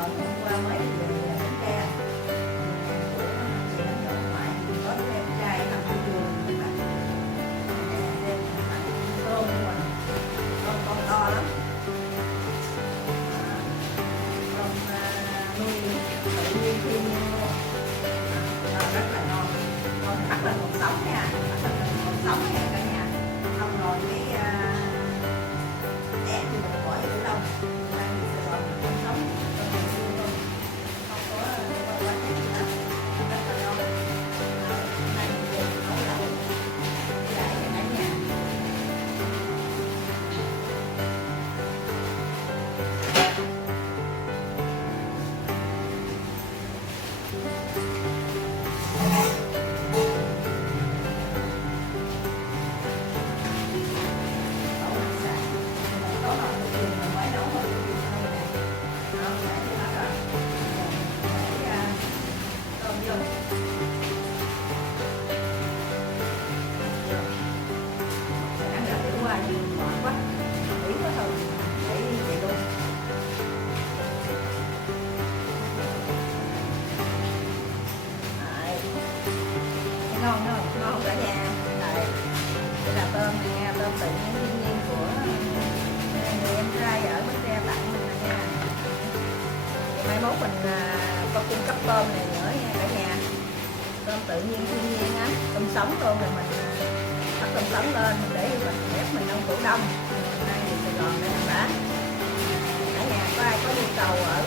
Gòn hôm qua mới về Bến Tre. Của chị anh nội ngoại có đứa em trai nằm ở giường mà đem tôm của mình, con to lắm. Tôm nuôi tự nhiên thiên nhiên luôn, rất là ngon, bắt là còn sống nha, bắt là còn sống nha cả nhà. Xong rồi cái ép thì mình khỏi tủ đông, đây thì Sài Gòn mình không sống trong ngày xưa luôn, không có quá ép gì hết, rất là ngon. Nay mình về nấu lẩu để cho cả nhà. Ngon ngon ngon cả nhà. Đây là tôm nè, tôm tự nhiên thiên nhiên của người em trai ở Bến Tre tặng mình nè nha. Mai mốt mình có cung cấp tôm này nữa nha cả nhà. Tôm tự nhiên thiên nhiên á, tôm sống luôn, rồi mình bắt tôm sống lên để mình ép mình trong tủ đông. Đây thì Sài Gòn đây mình bán. Cả nhà có ai có nhu cầu ở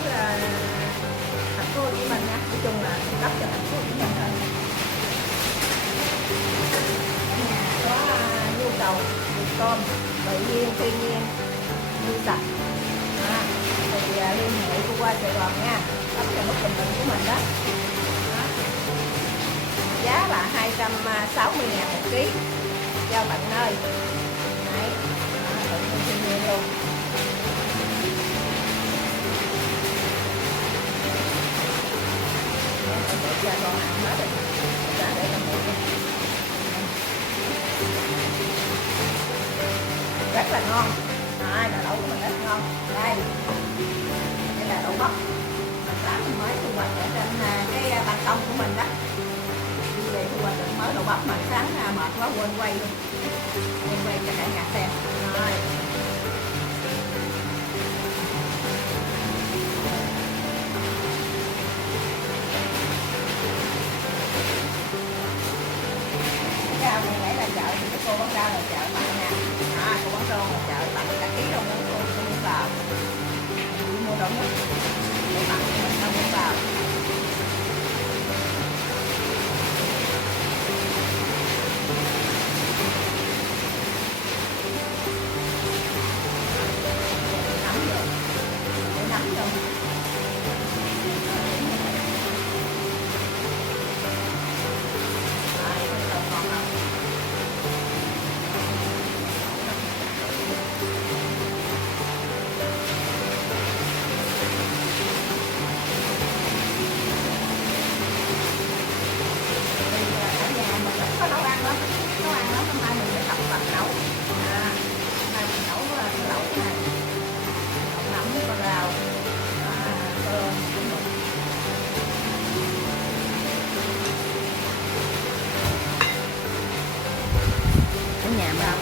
thành phố Hồ Chí Minh nha, nói chung là cung cấp cho thành phố Hồ Chí Minh thôi. Cả nhà có nhu cầu tôm tự nhiên thiên nhiên nuôi sạch thì liên hệ qua Sài Gòn nha, cấp cho mức bình luận của mình đó. Giá là 260.000 một ký, giao tận nơi. Đấy, tự nhiên thiên nhiên luôn. Giờ còn ăn hết rồi, đã để trong bụng luôn. Rất là ngon. Nồi lẩu của mình rất ngon. Đây là đậu bắp mà sáng mình mới thu hoạch ở trên cái ban công của mình đó. Đi về thu hoạch được mới đậu bắp mà sáng mệt quá quên quay luôn, quay cho cả nhà xem. Rồi rau này nãy là chợ thì cô bán rau là chợ tặng nha. Cô bán rau là chợ tặng cả ký đâu muốn cô muốn vào đi mua đâu hết để tặng mình không muốn vào. Nắm rồi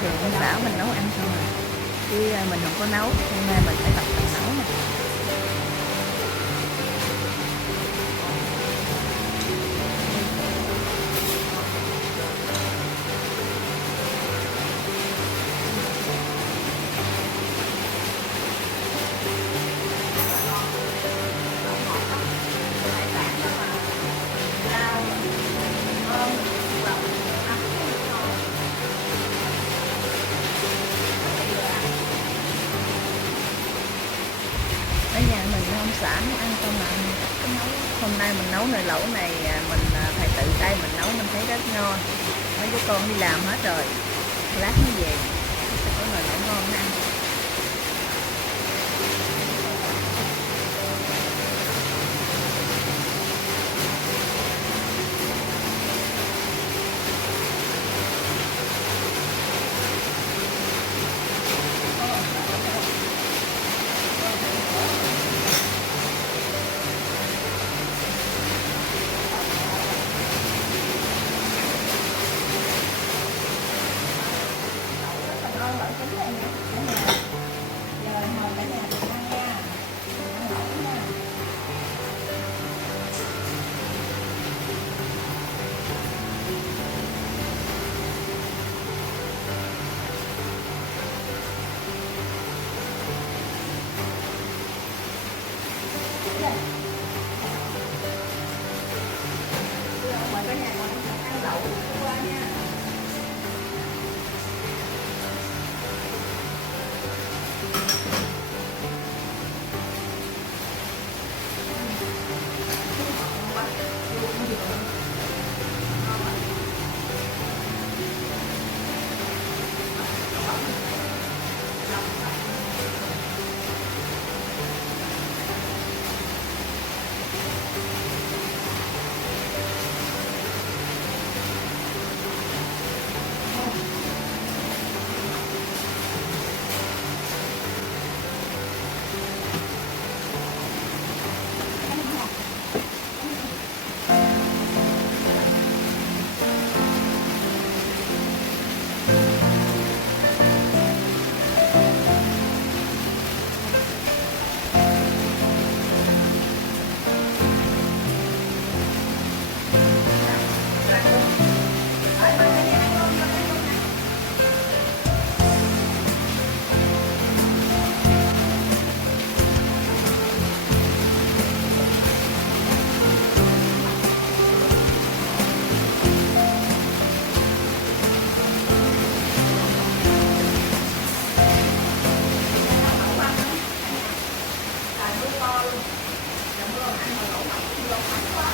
thường con bảo mình nấu ăn không à, chứ mình không có nấu, hôm nay mình phải tập mình nấu nè. Nhà mình ông xã nấu ăn không mà hôm nay mình nấu nồi lẩu này mình phải tự tay mình nấu, mình thấy rất ngon. Mấy đứa con đi làm hết rồi, lát mới về sẽ có nồi lẩu ngon ăn. to luôn. Cảm ơn anh mà lẩu mắm nhiều quá.